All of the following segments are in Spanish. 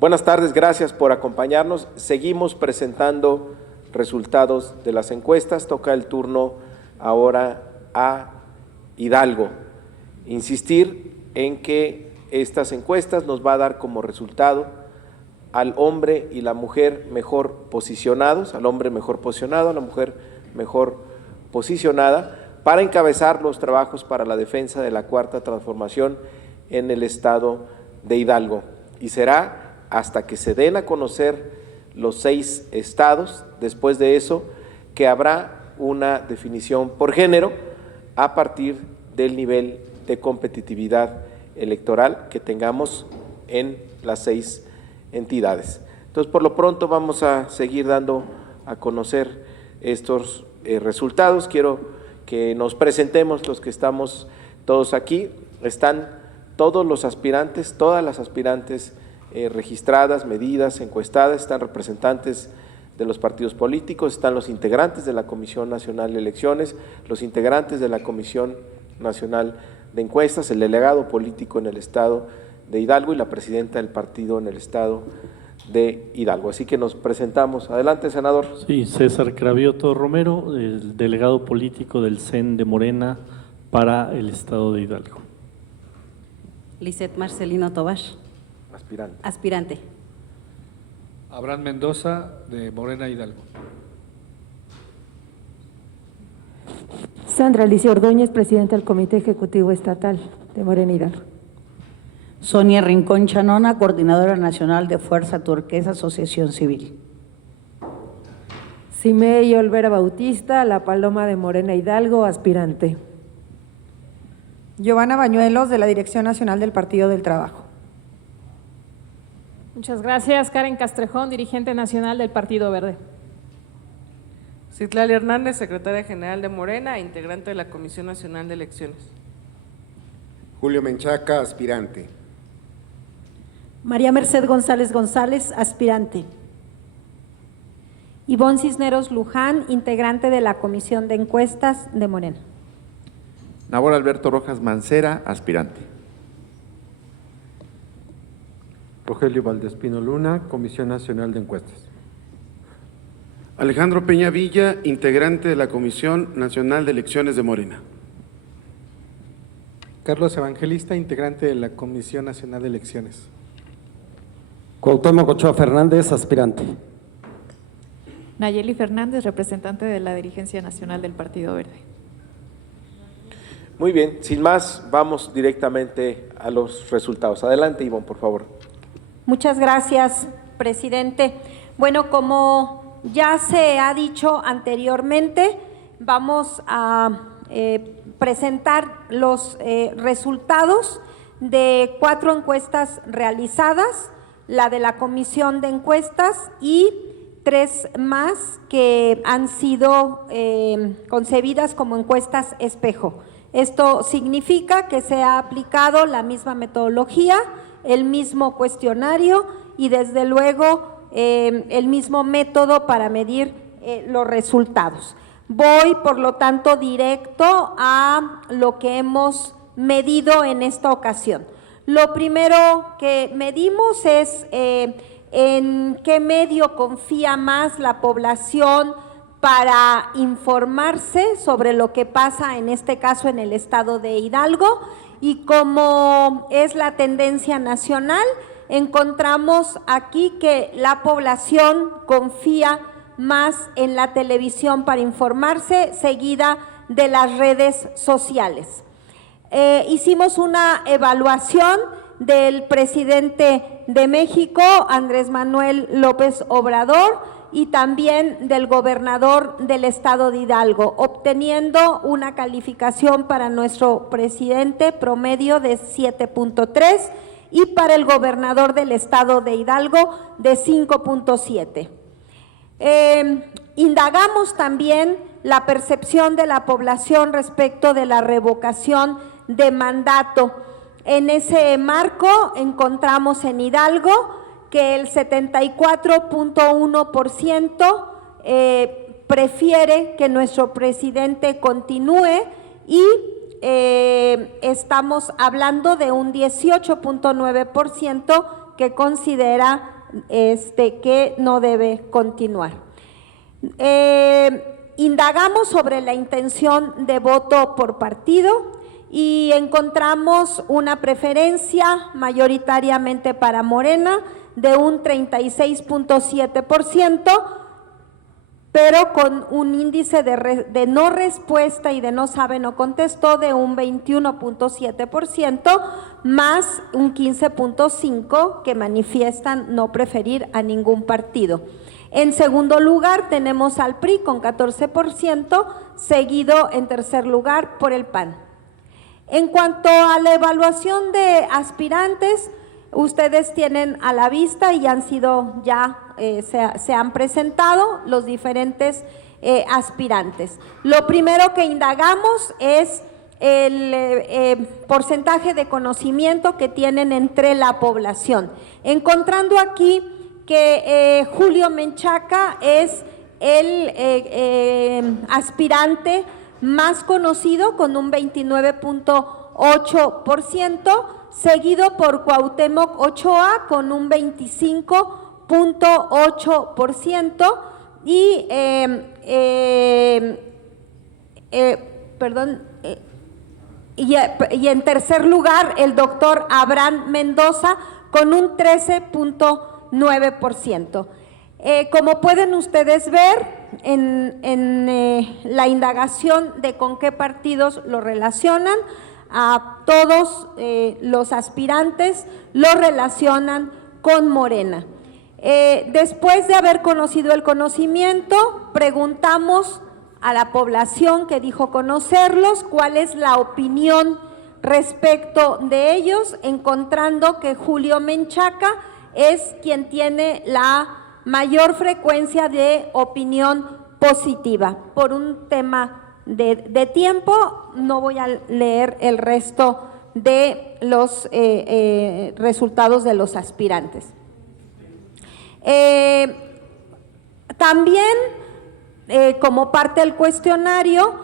Buenas tardes, gracias por acompañarnos. Seguimos presentando resultados de las encuestas. Toca el turno ahora a Hidalgo. Insistir en que estas encuestas nos va a dar como resultado al hombre y la mujer mejor posicionados, al hombre mejor posicionado, a la mujer mejor posicionada, para encabezar los trabajos para la defensa de la Cuarta Transformación en el estado de Hidalgo. Y será hasta que se den a conocer los 6 estados, después de eso, que habrá una definición por género a partir del nivel de competitividad electoral que tengamos en las 6 entidades. Entonces, por lo pronto vamos a seguir dando a conocer estos resultados. Quiero que nos presentemos los que estamos todos aquí. Están todos los aspirantes, todas las aspirantes registradas, medidas, encuestadas, están representantes de los partidos políticos, están los integrantes de la Comisión Nacional de Elecciones, los integrantes de la Comisión Nacional de Encuestas, el delegado político en el estado de Hidalgo y la presidenta del partido en el estado de Hidalgo. Así que nos presentamos. Adelante, senador. Sí, César Cravioto Romero, el delegado político del CEN de Morena para el estado de Hidalgo. Lisset Marcelino Tobash. Aspirante. Abraham Mendoza, de Morena Hidalgo. Sandra Alicia Ordóñez, presidenta del Comité Ejecutivo Estatal de Morena Hidalgo. Sonia Rincón Chanona, coordinadora nacional de Fuerza Turquesa, Asociación Civil. Simei Olvera Bautista, La Paloma de Morena Hidalgo, aspirante. Giovanna Bañuelos, de la Dirección Nacional del Partido del Trabajo. Muchas gracias. Karen Castrejón, dirigente nacional del Partido Verde. Citlali Hernández, secretaria general de Morena e integrante de la Comisión Nacional de Elecciones. Julio Menchaca, aspirante. María Merced González González, aspirante. Ivonne Cisneros Luján, integrante de la Comisión de Encuestas de Morena. Nabor Alberto Rojas Mancera, aspirante. Rogelio Valdespino Luna, Comisión Nacional de Encuestas. Alejandro Peña Villa, integrante de la Comisión Nacional de Elecciones de Morena. Carlos Evangelista, integrante de la Comisión Nacional de Elecciones. Cuauhtémoc Ochoa Fernández, aspirante. Nayeli Fernández, representante de la Dirigencia Nacional del Partido Verde. Muy bien, sin más, vamos directamente a los resultados. Adelante, Ivonne, por favor. Muchas gracias, presidente. Bueno, como ya se ha dicho anteriormente, vamos a presentar los resultados de 4 encuestas realizadas, la de la Comisión de Encuestas y 3 más que han sido concebidas como encuestas espejo. Esto significa que se ha aplicado la misma metodología, el mismo cuestionario y desde luego el mismo método para medir los resultados. Voy, por lo tanto, directo a lo que hemos medido en esta ocasión. Lo primero que medimos es en qué medio confía más la población para informarse sobre lo que pasa, en este caso en el estado de Hidalgo, y como es la tendencia nacional, encontramos aquí que la población confía más en la televisión para informarse, seguida de las redes sociales. Hicimos una evaluación del presidente de México, Andrés Manuel López Obrador, y también del gobernador del estado de Hidalgo, obteniendo una calificación para nuestro presidente promedio de 7.3 y para el gobernador del estado de Hidalgo de 5.7. Indagamos también la percepción de la población respecto de la revocación de mandato. En ese marco encontramos en Hidalgo que el 74.1% prefiere que nuestro presidente continúe y estamos hablando de un 18.9% que considera que no debe continuar. Indagamos sobre la intención de voto por partido y encontramos una preferencia mayoritariamente para Morena de un 36.7%, pero con un índice de no respuesta y de no sabe, no contestó de un 21.7%, más un 15.5% que manifiestan no preferir a ningún partido. En segundo lugar tenemos al PRI con 14%, seguido en tercer lugar por el PAN. En cuanto a la evaluación de aspirantes, ustedes tienen a la vista y han sido ya, se han presentado los diferentes aspirantes. Lo primero que indagamos es el porcentaje de conocimiento que tienen entre la población, encontrando aquí que Julio Menchaca es el aspirante más conocido con un 29.8%, seguido por Cuauhtémoc Ochoa con un 25.8% y y en tercer lugar el doctor Abraham Mendoza con un 13.9%. Como pueden ustedes ver en la indagación de con qué partidos lo relacionan, a todos los aspirantes lo relacionan con Morena. Después de haber conocido el conocimiento, preguntamos a la población que dijo conocerlos cuál es la opinión respecto de ellos, encontrando que Julio Menchaca es quien tiene la mayor frecuencia de opinión positiva. Por un tema de tiempo, no voy a leer el resto de los resultados de los aspirantes. También, como parte del cuestionario,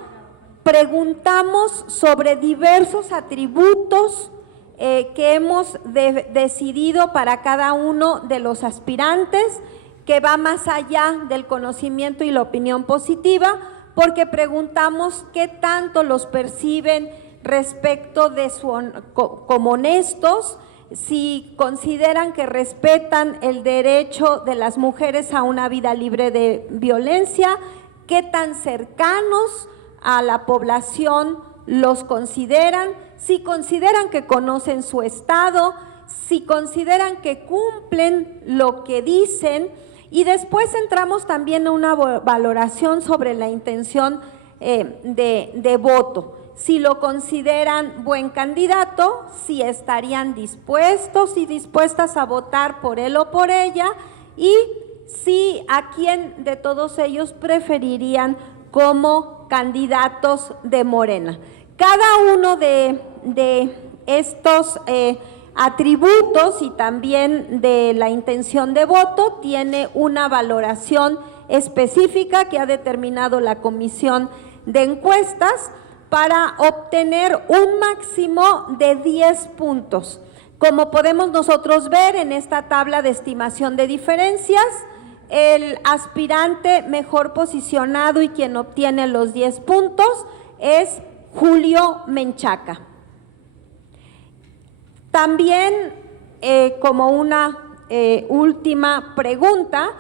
preguntamos sobre diversos atributos que hemos decidido para cada uno de los aspirantes, que va más allá del conocimiento y la opinión positiva, porque preguntamos qué tanto los perciben respecto de como honestos, si consideran que respetan el derecho de las mujeres a una vida libre de violencia, qué tan cercanos a la población los consideran, si consideran que conocen su estado, si consideran que cumplen lo que dicen, y después entramos también a una valoración sobre la intención de voto, si lo consideran buen candidato, si estarían dispuestos y dispuestas a votar por él o por ella, y si a quién de todos ellos preferirían como candidatos de Morena. Cada uno de estos atributos y también de la intención de voto tiene una valoración específica que ha determinado la Comisión de Encuestas para obtener un máximo de 10 puntos. Como podemos nosotros ver en esta tabla de estimación de diferencias, el aspirante mejor posicionado y quien obtiene los 10 puntos es Julio Menchaca. También, como una última pregunta,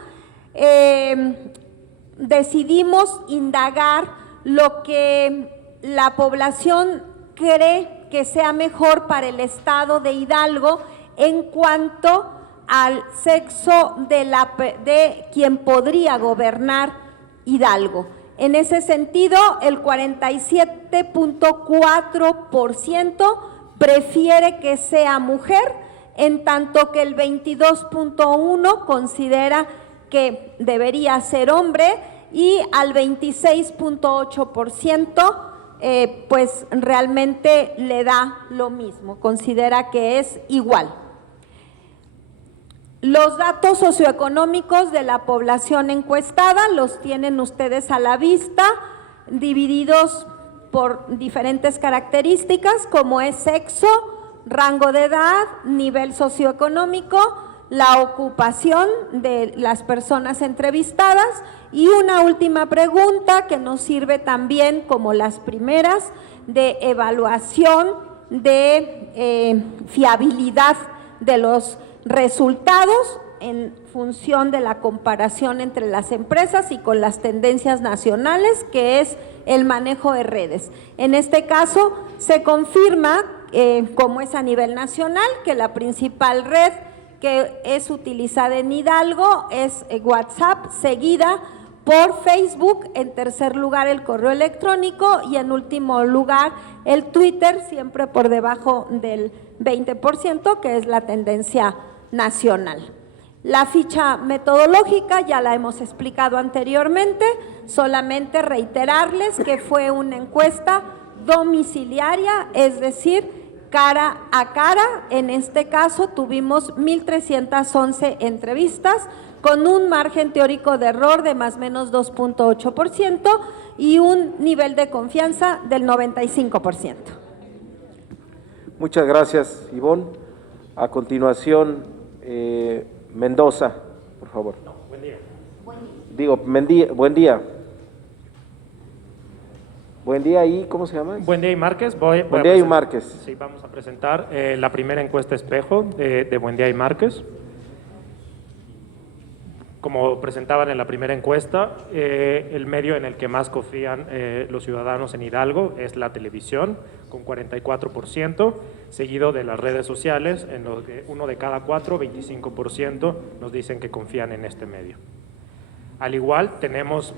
decidimos indagar lo que la población cree que sea mejor para el estado de Hidalgo en cuanto al sexo de quien podría gobernar Hidalgo. En ese sentido, el 47.4% prefiere que sea mujer, en tanto que el 22.1% considera que debería ser hombre, y al 26.8% pues realmente le da lo mismo, considera que es igual. Los datos socioeconómicos de la población encuestada los tienen ustedes a la vista, divididos por diferentes características como es sexo, rango de edad, nivel socioeconómico, la ocupación de las personas entrevistadas y una última pregunta que nos sirve también como las primeras de evaluación de fiabilidad de los resultados en función de la comparación entre las empresas y con las tendencias nacionales, que es el manejo de redes. En este caso se confirma, como es a nivel nacional, que la principal red que es utilizada en Hidalgo es WhatsApp, seguida por Facebook, en tercer lugar el correo electrónico y en último lugar el Twitter, siempre por debajo del 20%, que es la tendencia nacional. La ficha metodológica ya la hemos explicado anteriormente, solamente reiterarles que fue una encuesta domiciliaria, es decir, cara a cara. En este caso tuvimos 1,311 entrevistas con un margen teórico de error de más o menos 2.8% y un nivel de confianza del 95%. Muchas gracias, Ivonne. A continuación, Mendoza, por favor. No, buen día. Digo, buen día. Buen día y, ¿cómo se llama? Buen día y Márquez. Buen día y Márquez. Sí, vamos a presentar la primera encuesta espejo de Buen día y Márquez. Como presentaban en la primera encuesta, el medio en el que más confían los ciudadanos en Hidalgo es la televisión, con 44%, seguido de las redes sociales, en los que 1 de cada 4, 25%, nos dicen que confían en este medio. Al igual, tenemos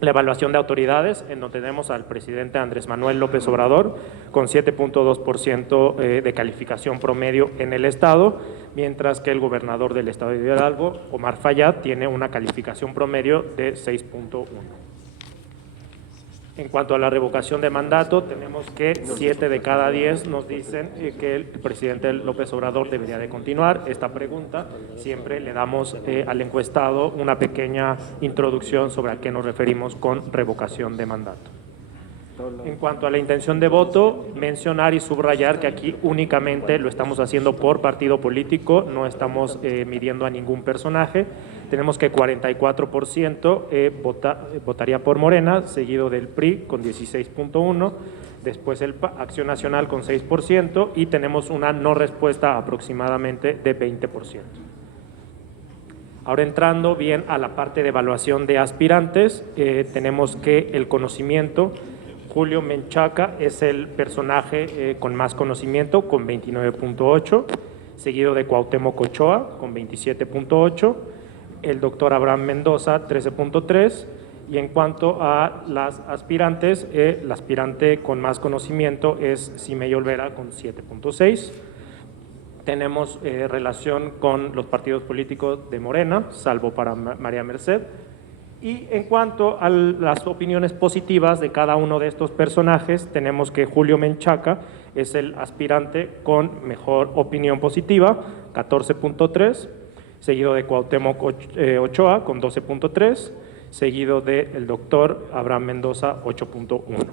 la evaluación de autoridades, en donde tenemos al presidente Andrés Manuel López Obrador con 7.2% de calificación promedio en el Estado, mientras que el gobernador del Estado de Hidalgo, Omar Fayad, tiene una calificación promedio de 6.1. En cuanto a la revocación de mandato, tenemos que 7 de cada 10 nos dicen que el presidente López Obrador debería de continuar. Esta pregunta siempre le damos al encuestado una pequeña introducción sobre a qué nos referimos con revocación de mandato. En cuanto a la intención de voto, mencionar y subrayar que aquí únicamente lo estamos haciendo por partido político, no estamos midiendo a ningún personaje. Tenemos que 44% votaría por Morena, seguido del PRI con 16.1%, después el Acción Nacional con 6% y tenemos una no respuesta aproximadamente de 20%. Ahora entrando bien a la parte de evaluación de aspirantes, tenemos que el conocimiento, Julio Menchaca es el personaje con más conocimiento con 29.8, seguido de Cuauhtémoc Ochoa con 27.8, el doctor Abraham Mendoza 13.3 y en cuanto a las aspirantes, la aspirante con más conocimiento es Simey Olvera con 7.6. Tenemos relación con los partidos políticos de Morena, salvo para María Merced. Y en cuanto a las opiniones positivas de cada uno de estos personajes, tenemos que Julio Menchaca es el aspirante con mejor opinión positiva, 14.3, seguido de Cuauhtémoc Ochoa con 12.3, seguido del doctor Abraham Mendoza 8.1.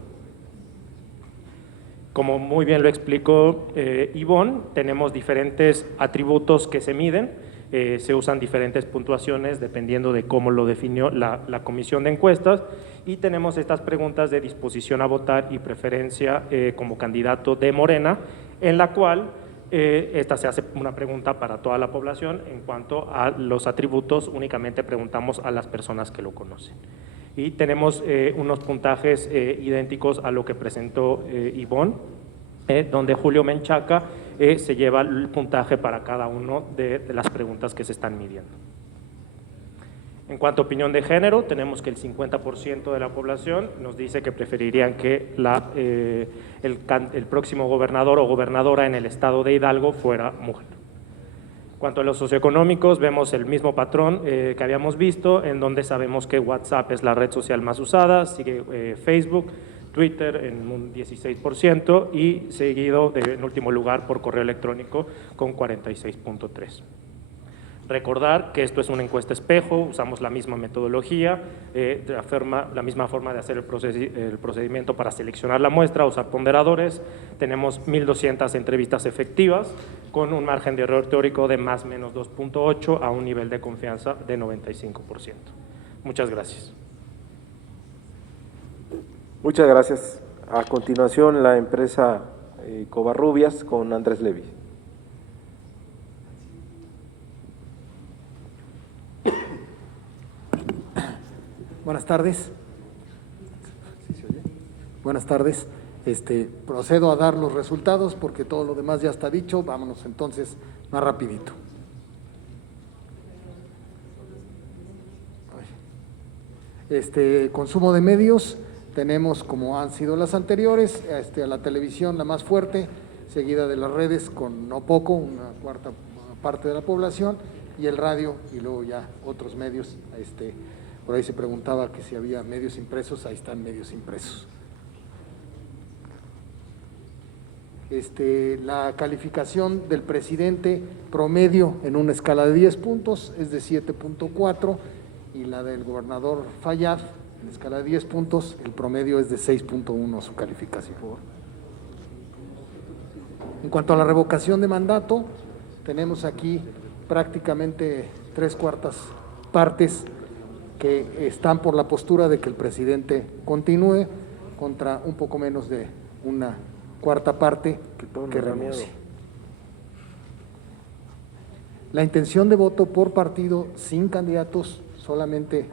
Como muy bien lo explicó Ivonne, tenemos diferentes atributos que se miden. Se usan diferentes puntuaciones dependiendo de cómo lo definió la comisión de encuestas y tenemos estas preguntas de disposición a votar y preferencia como candidato de Morena, en la cual esta se hace una pregunta para toda la población. En cuanto a los atributos, únicamente preguntamos a las personas que lo conocen. Y tenemos unos puntajes idénticos a lo que presentó Ivonne, donde Julio Menchaca se lleva el puntaje para cada uno de las preguntas que se están midiendo. En cuanto a opinión de género, tenemos que el 50% de la población nos dice que preferirían que el próximo gobernador o gobernadora en el estado de Hidalgo fuera mujer. En cuanto a los socioeconómicos, vemos el mismo patrón que habíamos visto, en donde sabemos que WhatsApp es la red social más usada, sigue Facebook, Twitter en un 16% y seguido en último lugar por correo electrónico con 46.3%. Recordar que esto es una encuesta espejo, usamos la misma metodología, la misma forma de hacer el procedimiento para seleccionar la muestra, usar ponderadores. Tenemos 1.200 entrevistas efectivas con un margen de error teórico de más o menos 2.8 a un nivel de confianza de 95%. Muchas gracias. Muchas gracias. A continuación, la empresa Covarrubias con Andrés Levy. Buenas tardes. Buenas tardes. Procedo a dar los resultados porque todo lo demás ya está dicho. Vámonos entonces más rapidito. Consumo de medios, tenemos como han sido las anteriores, a la televisión la más fuerte, seguida de las redes con no poco, una cuarta parte de la población, y el radio y luego ya otros medios. Por ahí se preguntaba que si había medios impresos, ahí están medios impresos. La calificación del presidente promedio en una escala de 10 puntos es de 7.4 y la del gobernador Fayad en escala de 10 puntos, el promedio es de 6.1 su calificación. En cuanto a la revocación de mandato, tenemos aquí prácticamente 3/4 partes que están por la postura de que el presidente continúe, contra un poco menos de una cuarta parte que renuncie. La intención de voto por partido sin candidatos, solamente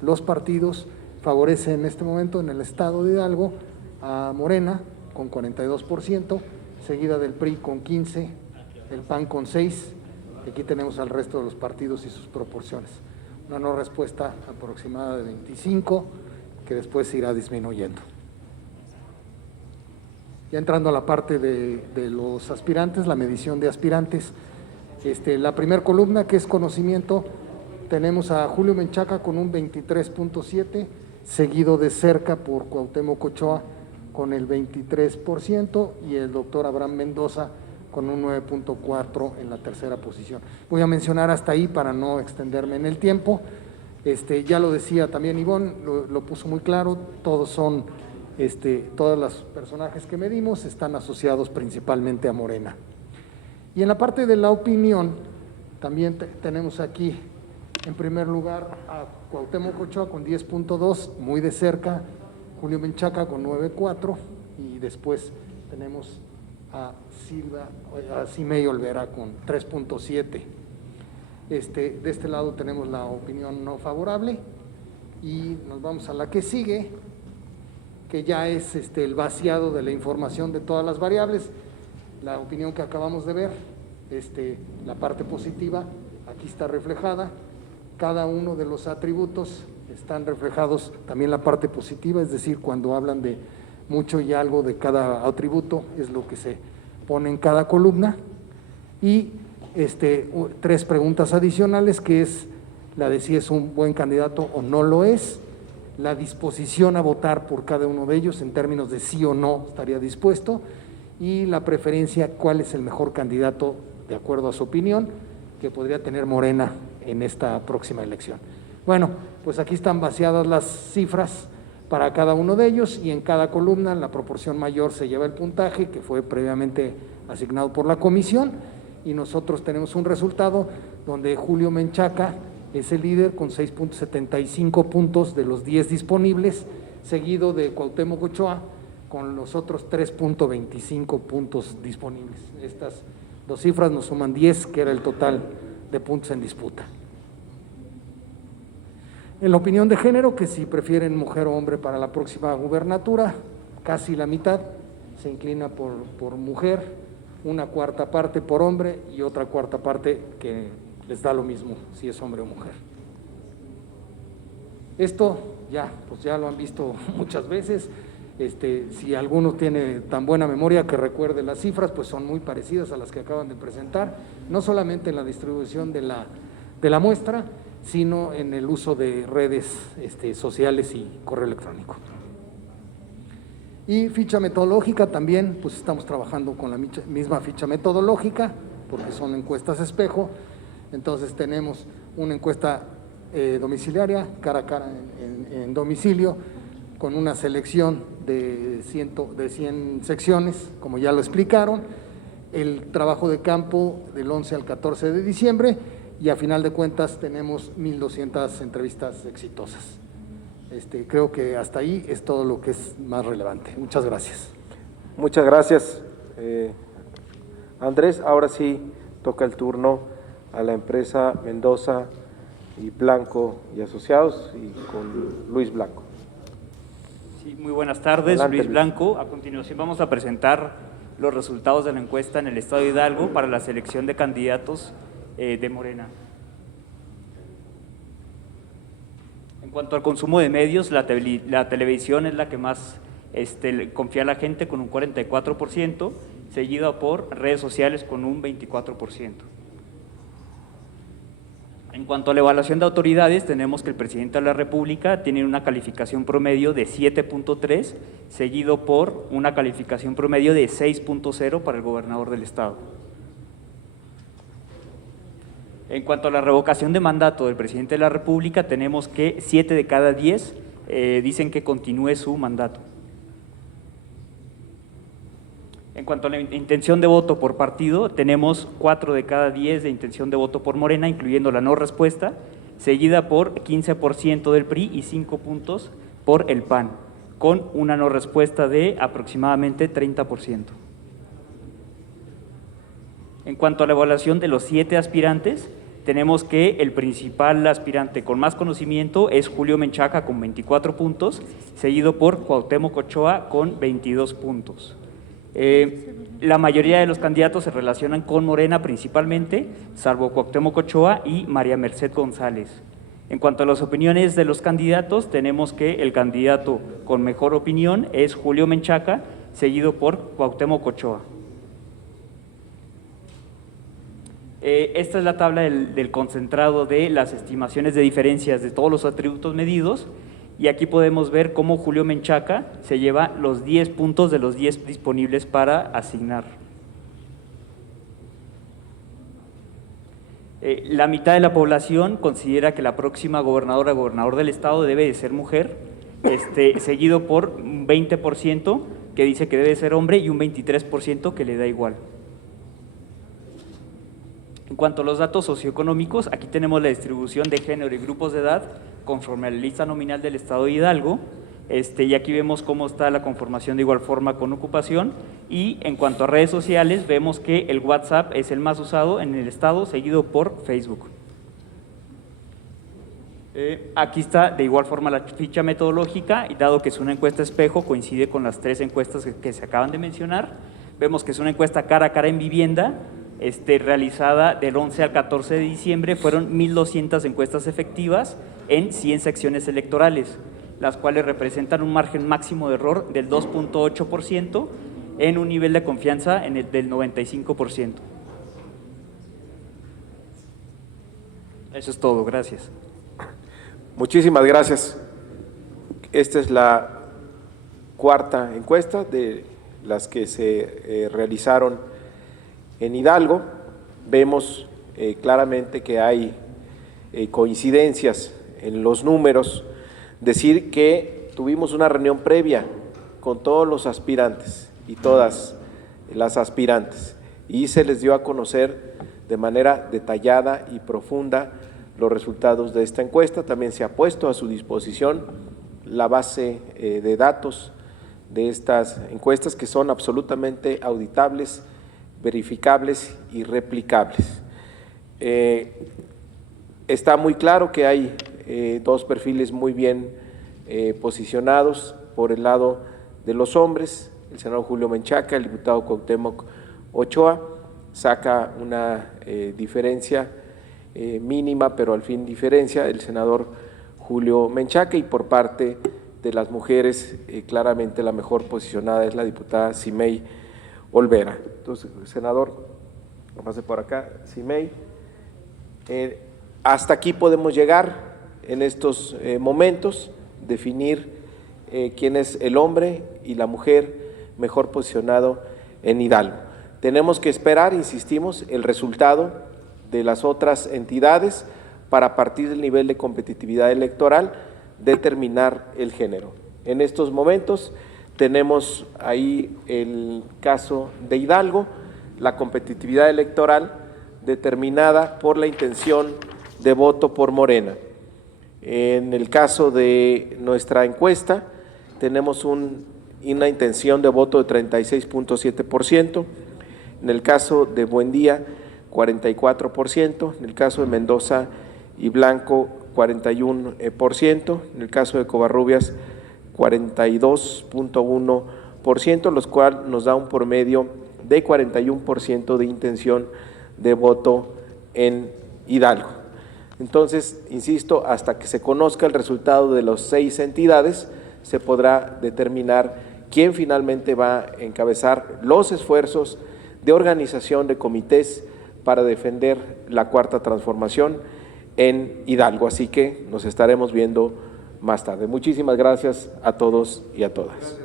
los partidos, favorece en este momento en el estado de Hidalgo a Morena con 42%, seguida del PRI con 15%, el PAN con 6%, y aquí tenemos al resto de los partidos y sus proporciones. Una no respuesta aproximada de 25%, que después se irá disminuyendo. Ya entrando a la parte de los aspirantes, la medición de aspirantes, la primera columna, que es conocimiento, tenemos a Julio Menchaca con un 23.7%, seguido de cerca por Cuauhtémoc Ochoa con el 23% y el doctor Abraham Mendoza con un 9.4% en la tercera posición. Voy a mencionar hasta ahí para no extenderme en el tiempo. Ya lo decía también Ivonne, lo puso muy claro, todos son, todos los personajes que medimos están asociados principalmente a Morena. Y en la parte de la opinión, también tenemos aquí, en primer lugar, a Cuauhtémoc Ochoa con 10.2, muy de cerca, Julio Menchaca con 9.4, y después tenemos a Simei Olvera con 3.7. De este lado tenemos la opinión no favorable, y nos vamos a la que sigue, que ya es el vaciado de la información de todas las variables. La opinión que acabamos de ver, la parte positiva, aquí está reflejada. Cada uno de los atributos están reflejados también la parte positiva, es decir, cuando hablan de mucho y algo de cada atributo, es lo que se pone en cada columna. Y 3 preguntas adicionales, que es la de si es un buen candidato o no lo es, la disposición a votar por cada uno de ellos en términos de sí o no estaría dispuesto, y la preferencia, cuál es el mejor candidato de acuerdo a su opinión que podría tener Morena en esta próxima elección. Bueno, pues aquí están vaciadas las cifras para cada uno de ellos, y en cada columna la proporción mayor se lleva el puntaje que fue previamente asignado por la comisión, y nosotros tenemos un resultado donde Julio Menchaca es el líder con 6.75 puntos de los 10 disponibles, seguido de Cuauhtémoc Ochoa con los otros 3.25 puntos disponibles. Estas dos cifras nos suman 10, que era el total de puntos en disputa. En la opinión de género, que si prefieren mujer o hombre para la próxima gubernatura, casi la mitad se inclina por mujer, una cuarta parte por hombre y otra cuarta parte que les da lo mismo si es hombre o mujer. Esto pues ya lo han visto muchas veces. Si alguno tiene tan buena memoria que recuerde las cifras, pues son muy parecidas a las que acaban de presentar, no solamente en la distribución de la muestra, sino en el uso de redes sociales y correo electrónico. Y ficha metodológica también, pues estamos trabajando con la misma ficha metodológica, porque son encuestas espejo. Entonces tenemos una encuesta domiciliaria, cara a cara en domicilio, con una selección de 100 secciones, como ya lo explicaron, el trabajo de campo del 11 al 14 de diciembre y a final de cuentas tenemos 1,200 entrevistas exitosas. Creo que hasta ahí es todo lo que es más relevante. Muchas gracias. Muchas gracias, Andrés. Ahora sí toca el turno a la empresa Mendoza y Blanco y Asociados y con Luis Blanco. Sí, muy buenas tardes, Adelante, Luis Blanco. A continuación vamos a presentar los resultados de la encuesta en el estado de Hidalgo para la selección de candidatos de Morena. En cuanto al consumo de medios, la televisión es la que más confía a la gente con un 44%, seguida por redes sociales con un 24%. En cuanto a la evaluación de autoridades, tenemos que el presidente de la República tiene una calificación promedio de 7.3, seguido por una calificación promedio de 6.0 para el gobernador del estado. En cuanto a la revocación de mandato del presidente de la República, tenemos que 7 de cada 10 dicen que continúe su mandato. En cuanto a la intención de voto por partido, tenemos 4 de cada 10 de intención de voto por Morena, incluyendo la no respuesta, seguida por 15% del PRI y 5 puntos por el PAN, con una no respuesta de aproximadamente 30%. En cuanto a la evaluación de los 7 aspirantes, tenemos que el principal aspirante con más conocimiento es Julio Menchaca con 24 puntos, seguido por Cuauhtémoc Ochoa con 22 puntos. La mayoría de los candidatos se relacionan con Morena principalmente, salvo Cuauhtémoc Ochoa y María Merced González. En cuanto a las opiniones de los candidatos, tenemos que el candidato con mejor opinión es Julio Menchaca, seguido por Cuauhtémoc Ochoa. Esta es la tabla del concentrado de las estimaciones de diferencias de todos los atributos medidos. Y aquí podemos ver cómo Julio Menchaca se lleva los 10 puntos de los 10 disponibles para asignar. La mitad de la población considera que la próxima gobernadora o gobernador del estado debe de ser mujer, seguido por un 20% que dice que debe ser hombre y un 23% que le da igual. En cuanto a los datos socioeconómicos, aquí tenemos la distribución de género y grupos de edad conforme a la lista nominal del estado de Hidalgo, y aquí vemos cómo está la conformación de igual forma con ocupación, y en cuanto a redes sociales vemos que el WhatsApp es el más usado en el estado, seguido por Facebook. Aquí está de igual forma la ficha metodológica, y dado que es una encuesta espejo, coincide con las 3 encuestas que se acaban de mencionar. Vemos que es una encuesta cara a cara en vivienda, realizada del 11 al 14 de diciembre, fueron 1,200 encuestas efectivas en 100 secciones electorales, las cuales representan un margen máximo de error del 2.8% en un nivel de confianza del 95%. Eso es todo, gracias. Muchísimas gracias. Esta es la 4ª encuesta de las que se realizaron en Hidalgo. Vemos claramente que hay coincidencias en los números. Decir que tuvimos una reunión previa con todos los aspirantes y todas las aspirantes y se les dio a conocer de manera detallada y profunda los resultados de esta encuesta. También se ha puesto a su disposición la base de datos de estas encuestas, que son absolutamente auditables, verificables y replicables. Está muy claro que hay 2 perfiles muy bien posicionados. Por el lado de los hombres, el senador Julio Menchaca, el diputado Cuauhtémoc Ochoa, saca una diferencia mínima, pero al fin diferencia, el senador Julio Menchaca, y por parte de las mujeres, claramente la mejor posicionada es la diputada Simei Olvera. Entonces, senador, pase por acá, Simei. Hasta aquí podemos llegar en estos momentos, definir quién es el hombre y la mujer mejor posicionado en Hidalgo. Tenemos que esperar, insistimos, el resultado de las otras entidades para, a partir del nivel de competitividad electoral, determinar el género. En estos momentos tenemos ahí el caso de Hidalgo, la competitividad electoral determinada por la intención de voto por Morena. En el caso de nuestra encuesta tenemos una intención de voto de 36.7%, en el caso de Buendía 44%, en el caso de Mendoza y Blanco 41%, en el caso de Covarrubias 42.1%, los cuales nos da un promedio de 41% de intención de voto en Hidalgo. Entonces, insisto, hasta que se conozca el resultado de las 6 entidades, se podrá determinar quién finalmente va a encabezar los esfuerzos de organización de comités para defender la Cuarta Transformación en Hidalgo. Así que nos estaremos viendo más tarde. Muchísimas gracias a todos y a todas.